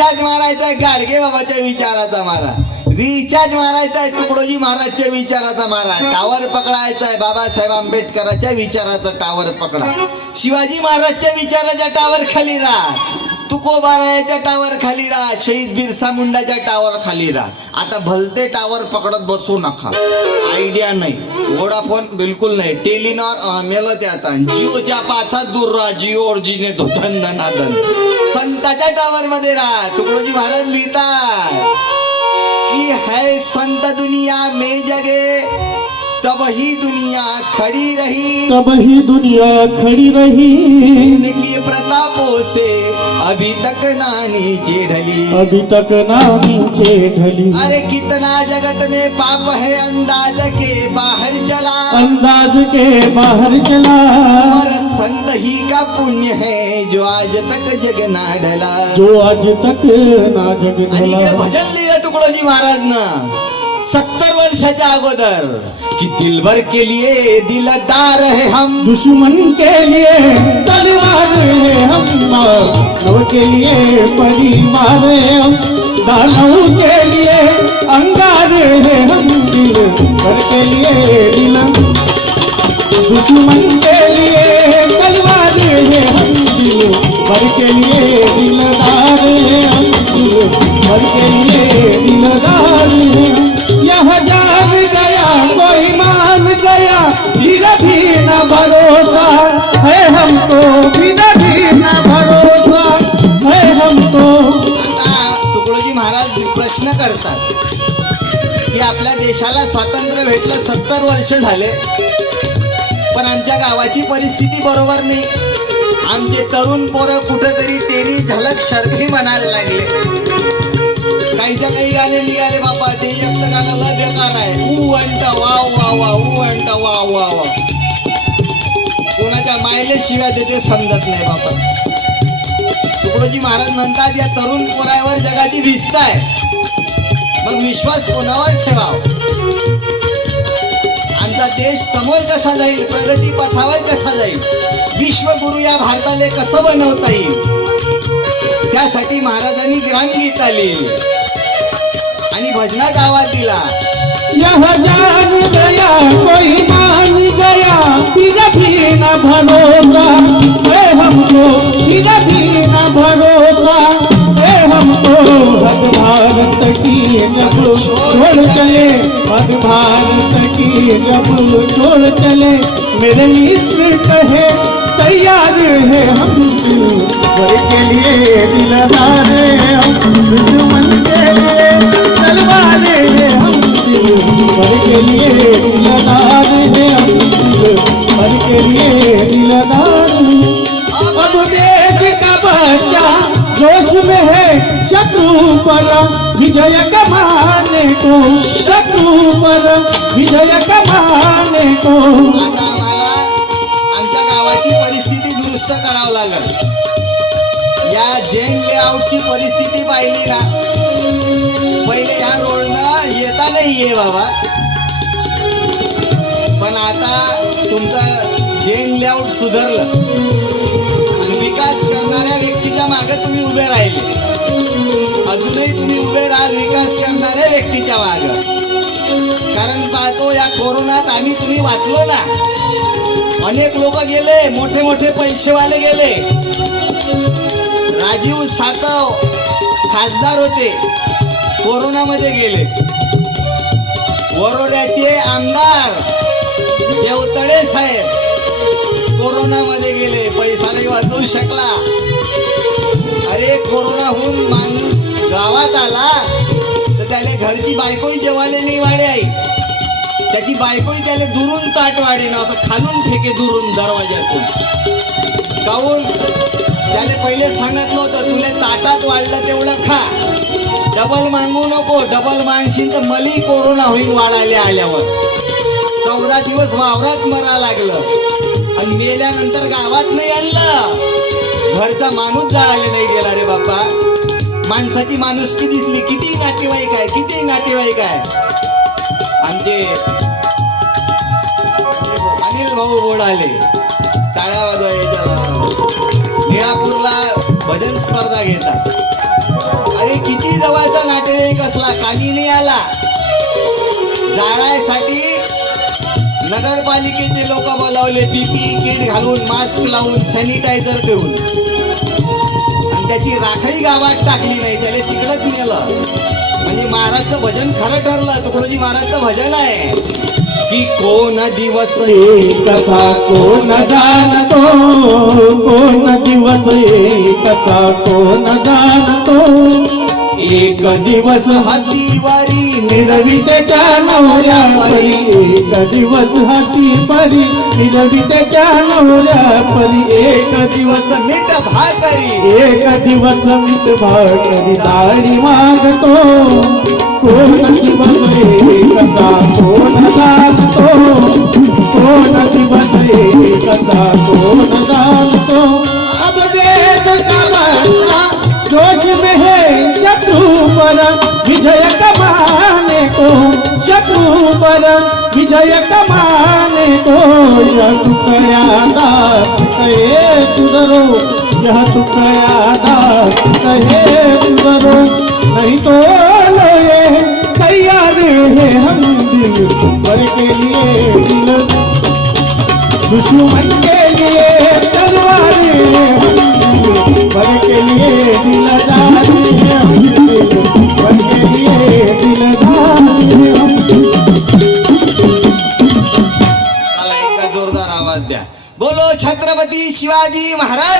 Recharge मारायचा आहे गाडगे बाबाच्या विचाराचा मारा, रिचार्ज मारायचा आहे तुकडोजी महाराजच्या विचाराचा मारा, टावर पकडायचा आहे बाबासाहेब आंबेडकरांच्या विचाराचा टावर पकडा, शिवाजी महाराजच्या विचाराच्या टावर खाली राहा, तुकोबारायाच्या टावर खाली राहा, शहीद बिरसा मुंडाच्या टावर खाली राहा. आता भलते टावर पकडत बसू नका. आयडिया नाही, वोडाफोन बिलकुल नाही, टेलिनॉर मेलं ते आता, जिओच्या पाचात दूर राहा, जिओ जिने धोधन नादन. संताच्या टावर मध्ये राहा. तुकडोजी महाराज लिहितात की है संत दुनिया में जगे तब ही दुनिया खड़ी रही, तब ही दुनिया खड़ी रही, उनकी प्रतापों से अभी तक ना नीचे ढली, अभी तक ना नीचे ढली. अरे कितना जगत में पाप है अंदाज के बाहर चला, अंदाज के बाहर चला, और संत ही का पुण्य है जो आज तक जग ना ढला, जो आज तक ना जग आणि इकडे ढला. भजन लिहिलं तुकडोजी महाराजनं 70 वर्षाच्या अगोदर कि दिलभर के लिए दिलदार है हम, दुश्मन के लिए तलवार है हम, मानव के लिए परिवार है हम, दानव के लिए अंगार है हम, दिलभर के लिए दिल, दुश्मन के लिए तलवार है हम, दिलभर के लिए दिलदार है हम, दिलभर के लिए दिलदार है हम. यह जाग गया कोई मान गया, फिर भी न भरोसा है हमको, फिर भी न भरोसा है हमको. आता तुकडोजी महाराज प्रश्न करतात की आपल्या देशाला स्वातंत्र्य भेटलं 70 वर्ष झाले, पण आमच्या गावाची परिस्थिती बरोबर नाही. आमचे तरुण पोरं कुठेतरी तेरी झलक शर्फी म्हणायला लागले. काहीच्या काही गाणे निघाले बापा, ते एक गाणं लय बेकार आहे, ऊ अंट वाव वाव वाव, ऊ अंट वाव वाव वाव. कोणाच्या मायले शिव्या देते समजत नाही बापा. तुकडोजी महाराज म्हणतात या तरुण पोरावर जगाची भिस्त आहे, मग विश्वास कोणावर ठेवाव. आमचा देश समोर कसा जाईल, प्रगती पथावर कसा जाईल, विश्वगुरु या भारताला कसं बनवता येईल, त्यासाठी महाराजांनी ग्रामगीत लिहिली आणि भजनात आवाज दिला. यह जान गया कोई मान गया, फिर भी न भरोसा है हमको, फिर भी न भरोसा है हमको. हद भारत की जब छोड़ चले, हद भारत की जब छोड़ चले, मेरे मित्र कहे तैयार है हम, दिलभर के लिए दिलदार है हम, दुश्मन के लिए तलवार है हम, दिलभर के लिए दिलदार है हम, दिलभर के लिए दिलदार. अब देश का बच्चा जोश में है, शत्रु पर विजय कमाने को, शत्रु पर विजय कमाने को. आता आम्हाला आमच्या गावाची परिस्थिती दुरुस्त करावं लागेल. या जैन लेआउटची परिस्थिती पाहिली ना, पहिले ह्या रोडनं येता नाही ये बाबा, पण आता तुमचं जैन लेआउट सुधारलं आणि विकास करणाऱ्या व्यक्तीच्या मागे तुम्ही उभे राहिले. अजूनही तुम्ही उभे राहाल विकास करणाऱ्या व्यक्तीच्या मागे, कारण पाहतो या कोरोनात आम्ही तुम्ही वाचलो ना. अनेक लोक गेले, मोठे मोठे पैसेवाले गेले. राजीव सातव खासदार होते, कोरोनामध्ये गेले. वरोऱ्याचे आमदार देवतळे साहेब कोरोनामध्ये गेले, पैसा नाही वाचवू शकला. अरे कोरोनाहून माणूस गावात आला तर त्याला घरची बायकोही जेवायला नाही वाढे आई, त्याची बायकोही त्याला दुरून ताट वाढे ना, असं खालून फेके दुरून दरवाज्यातून. काहून त्याला पहिले सांगितलं होतं तुला ताटात वाढलं तेवढं खा, डबल मागू नको, डबल मागशील तर मलाही कोरोना होईल वाढायला आल्यावर. 14 दिवस वावरात मरा लागलं आणि मेल्यानंतर गावात नाही आणलं, घरचा माणूस जाळायला नाही गेला रे बापा. माणसाची माणुसकी दिसली, किती नातेवाईक आहे, किती नातेवाईक आहे. आमचे अनिल भाऊ बोडाले टाळ्या वाजवायच्या, निळापूरला भजन स्पर्धा घेतात. नगरपालिकेचे लोक बोलावले पीपी किट घालून मास्क लावून सॅनिटायझर देऊन आणि त्याची राखही गावात टाकली नाही त्याला तिकडच नेलं म्हणजे महाराजचं भजन खरं ठरलं तुकडोजी महाराजचं भजन आहे की कोण दिवस येई कसा कोण जाणतो कोण दिवस येई कसा कोण जाणतो एक दिवस हातीवारी मिरविते त्या नवऱ्या परी एक दिवस हाती परी मिरविते त्या नवऱ्या परी एक दिवस मीठ भाकरी एक दिवस मीठ भाकरी दाढी मागतो कोण दिवस येई कसा कोण जाणतो कोण दिवस येई कसा कोण जाणतो अब देश का बच्चा जोश में है शत्रु पर विजय कमाने को शत्रु पर विजय कमाने को यह टुकड़ा दास कहे सुधरो यह टुकड़ा दास कहे सुधरो नहीं तो लोए तैयार है हम दिल भर के लिए दिल दुश्मन के लिए तलवारें भर के लिए दिल डाली है हम भर के लिए दिल डाली है हम मला एकदा जोरदार आवाज द्या बोलो छत्रपती शिवाजी महाराज